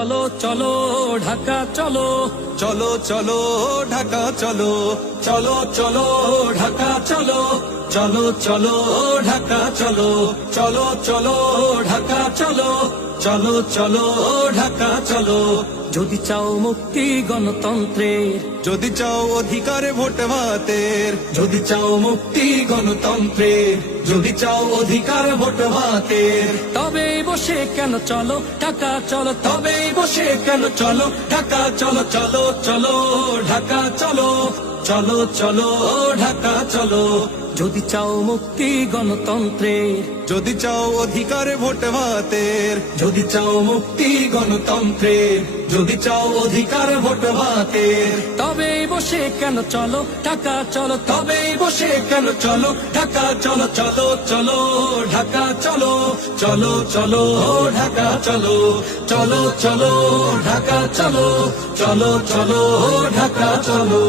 চলো চলো ঢাকা চলো, চলো চলো ঢাকা চলো, চলো চলো ঢাকা চলো, চলো চলো ঢাকা চলো, চলো চলো ঢাকা চলো, চলো চলো ঢাকা চলো। যদি চাও মুক্তি গণতন্ত্রের, যদি চাও অধিকারে ভোট ভাতের, যদি চাও মুক্তি গণতন্ত্রের, যদি চাও অধিকার ভোট ভাতের, তবেই বসে কেন চলো ঢাকা চলো, তবেই বসে কেন চলো ঢাকা চলো, চলো চলো ঢাকা চলো, চলো চলো ঢাকা চলো। যদি চাও মুক্তি গণতন্ত্রের, যদি চাও অধিকারে ভোট ভাতের, যদি চাও মুক্তি গণতন্ত্রের, যদি চাও অধিকার ভোট ভাতের, তবেই বসে কেন চলো ঢাকা চলো, তবেই বসে কেন চলো ঢাকা চলো, চলো চলো ঢাকা চলো, চলো চলো ঢাকা চলো, চলো চলো ঢাকা চলো, চলো চলো ঢাকা চলো।